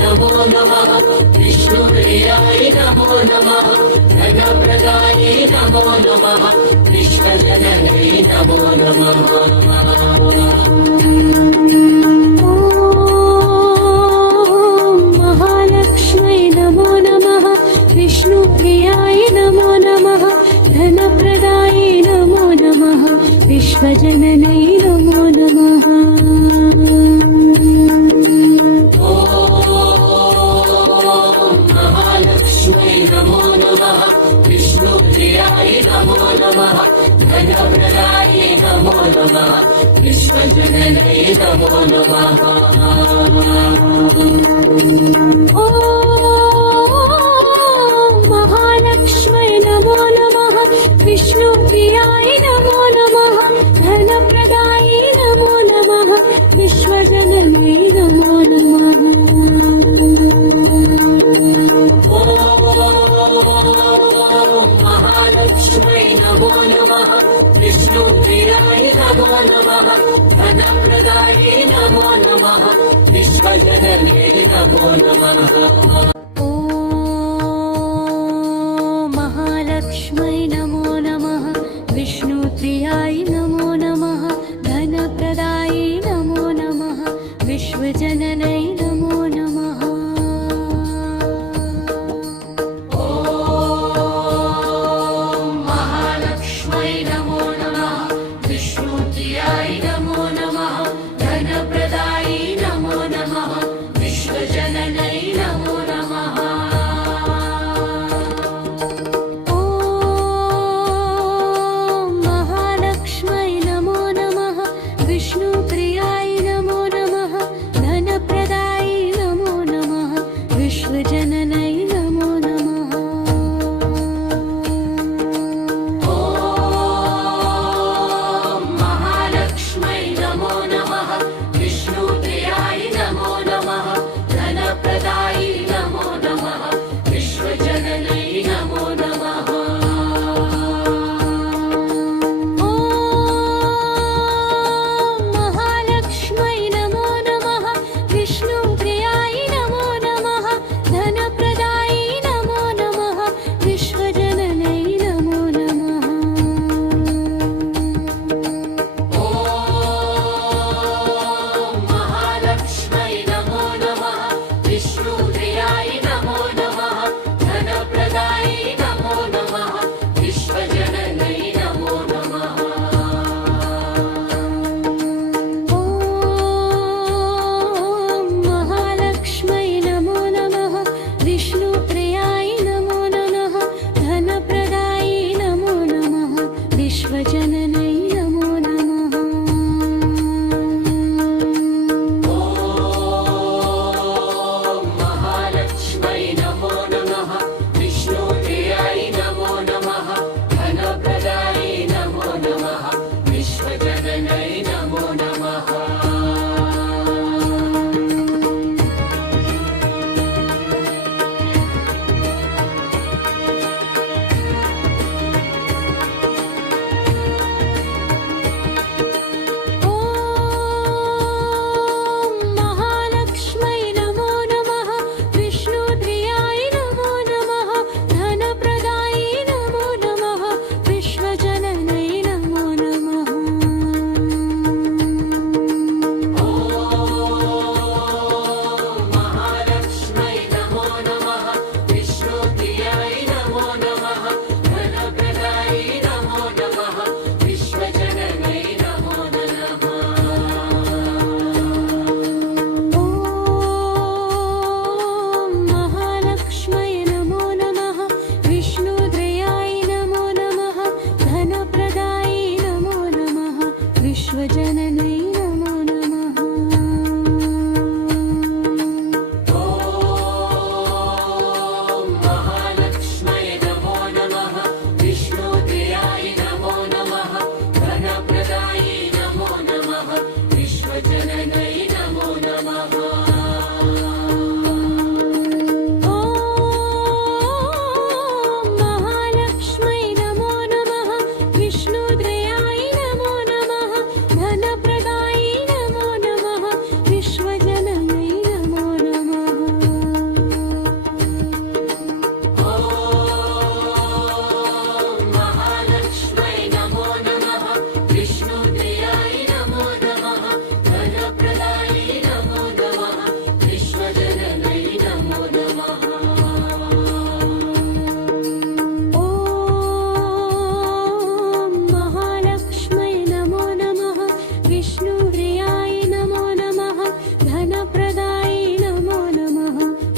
नमो नमः विष्णुप्रियाय नमो नमः धनप्रदायै नमो नमः विश्वजनन्यै नमो नमः। महालक्ष्म्यै नमो नमः विष्णुप्रियाय नमो नमः धनप्रदायै नमो नमः विश्वजनन्यै नमो नमः। महालक्ष्म्यै नमो नमः विष्णुप्रियाय नमो नमः धनप्रदायै नमो नमः विश्वजनन्यै नमो नमः। महालक्ष्म्यै नमो नमः विष्णुप्रियाय नमो नमः धनप्रदायै नमो नमः विश्वजनन्यै नमो नमः। महालक्ष्म्यै नमो नमः विष्णुप्रियाय नमो नमः धनप्रदायै नमो नमः विश्वजनन्यै नमो नमः। महालक्ष्म्यै नमो नमः विष्णुप्रियाय नमो नमः धनप्रदायै नमो नमः विश्वजनन्यै नमो नमः। महालक्ष्म्यै नमो नमः विष्णुप्रियाय नमो नमः धनप्रदायै नमो नमः विश्वजनन्यै नमो नमः।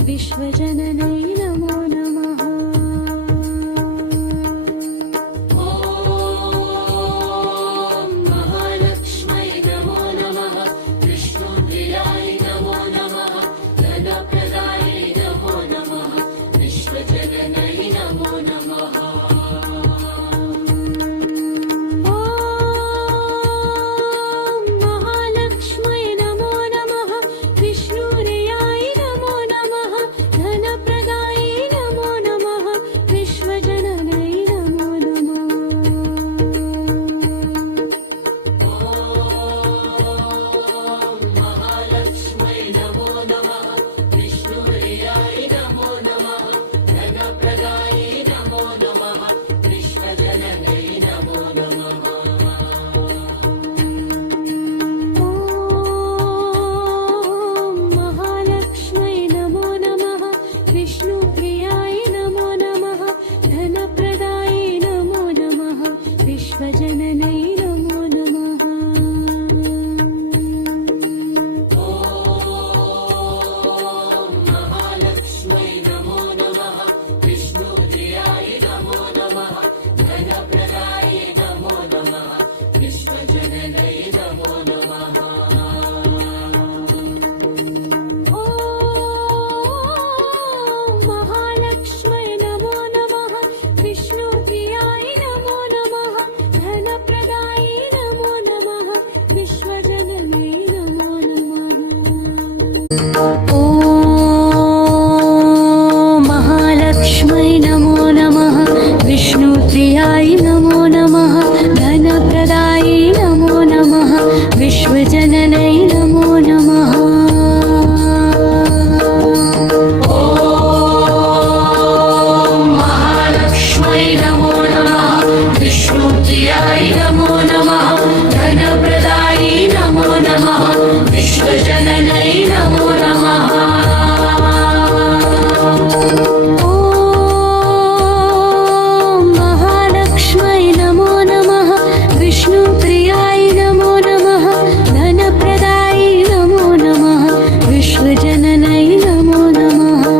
विश्वजननै नमो नमः। ॐ महालक्ष्मै नमो नमः। विष्णुप्रियाय नमो नमः। धनप्रदायै नमो नमः। विश्वजननै नमो नमः। ॐ महालक्ष्मै नमो नमः। विष्णुप्रियाय नमो नमः। धनप्रदायै नमो नमः। विश्वजननै नमो नमः। महालक्ष्मै नमो नमः। विष्णुप्रियाय नमो नमः। धनप्रदायै नमो नमः। विश्वजननै नमो नमः। ॐ महालक्ष्मै नमो नमः। विष्णुप्रियाय नमो नमः। धनप्रदायै नमो नमः। विश्वजननै नमो नमः। महालक्ष्मै नमो नमः। विष्णुप्रियाय नमो नमः। धनप्रदायै नमो नमः। विश्वजननै नमो नमः। ॐ महालक्ष्मै नमो नमः। विष्णुप्रियाय नमो नमः। धनप्रदायै नमो नमः। विश्वजननै नमो नमः। ॐ महालक्ष्मै नमो नमः। विष्णुप्रियाय नमो नमः। धनप्रदायै नमो नमः। विश्वजननै नमो नमः। महालक्ष्मै नमो नमः। विष्णुप्रियाय नमो नमः। धनप्रदायै नमो नमः। विश्वजननै नमो नमः। ॐ महालक्ष्मै नमो नमः। विष्णुप्रियाय नमो नमः। धनप्रदायै नमो नमः। विश्वजननै नमो नमः।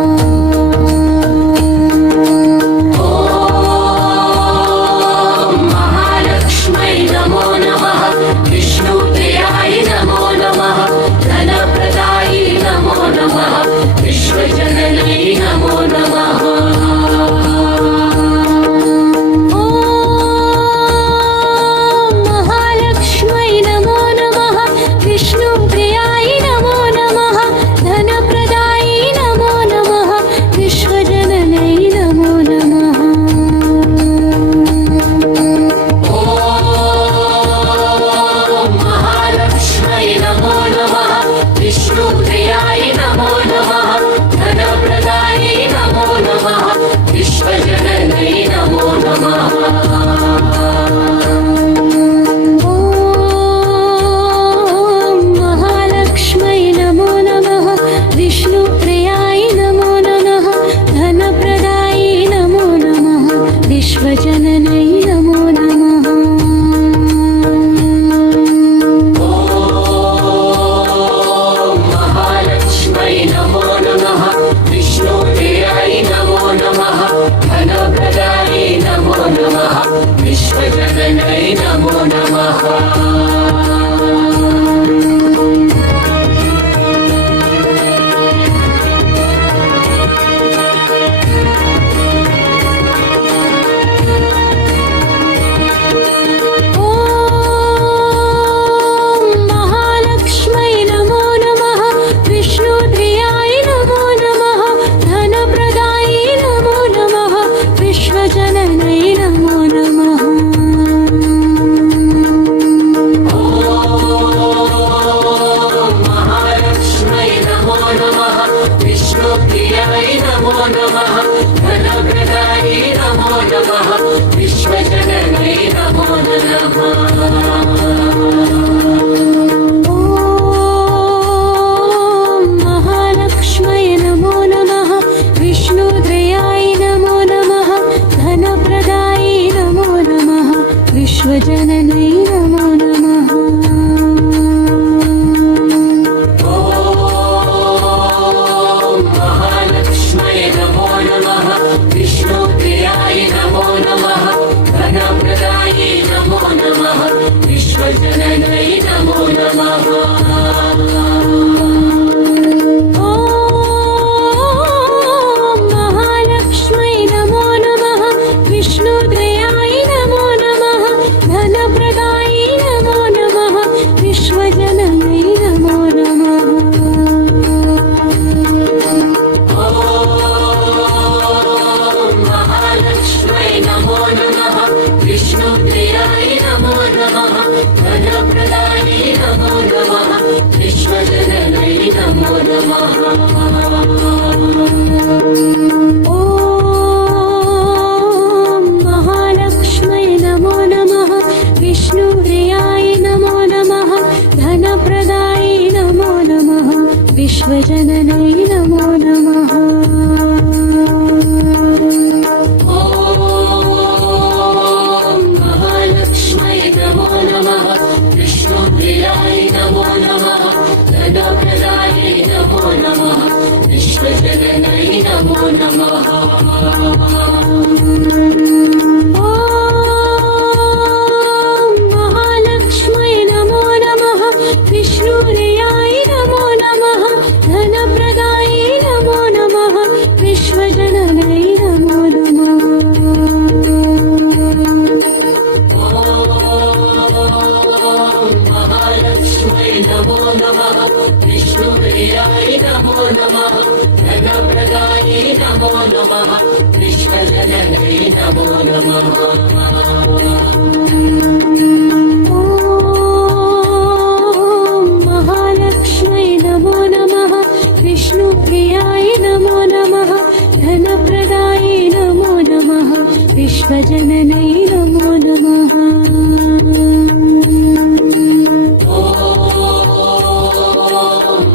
महालक्ष्मै नमो नमः। विष्णुप्रियाय नमो नमः। धनप्रदायै नमो नमः। विश्वजननै नमो नमः। ॐ महालक्ष्मै नमो नमः। विष्णुप्रियाय नमो नमः। धनप्रदायै नमो नमः। विश्वजननै नमो नमः। महालक्ष्मै नमो नमः। विष्णुप्रियाय नमो नमः। धनप्रदायै नमो नमः। विश्वजननै नमो नमः। ॐ महालक्ष्मै नमो नमः। विष्णुप्रियाय नमो नमः। धनप्रदायै नमो नमः। विश्वजननै नमो नमः। महालक्ष्मै नमो नमः। विष्णुप्रियाय नमो नमः। धनप्रदायै नमो नमः। विश्वजननै नमो नमः। ॐ महालक्ष्मै नमो नमः। विष्णुप्रियाय नमो नमः। धनप्रदायै नमो नमः। विश्वजननै नमो नमः। महालक्ष्मै नमो नमः। विष्णुप्रियाय नमो नमः। धनप्रदायै नमो नमः। विश्वजननै नमो नमः। ॐ महालक्ष्मै नमो नमः। विष्णुप्रियाय नमो नमः। धनप्रदायै नमो नमः। विश्वजननै नमो नमः। ॐ नमः ॐ महालक्ष्म्यै नमो नमः विष्णुप्रियाय नमो नमः धनप्रदायै नमो नमः विश्वजननै नमो नमः महालक्ष्म्यै नमो नमः विष्णुप्रियाय नमो नमः धनप्रदायै नमो नमः विश्वजननै नमो नमः ॐ महालक्ष्म्यै नमो नमः विष्णुप्रियाय नमो नमः धनप्रदायै नमो नमः विश्वजननै नमो नमः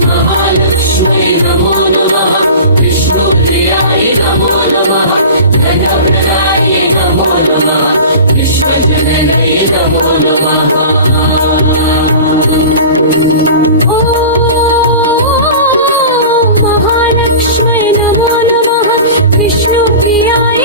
महालक्ष्म्यै नमो नमः विष्णुप्रियाय नमो नमः धनप्रदायै नमो नमः विश्वजननै नमो नमः ॐ महालक्ष्म्यै नमो नमः विष्णुप्रियाय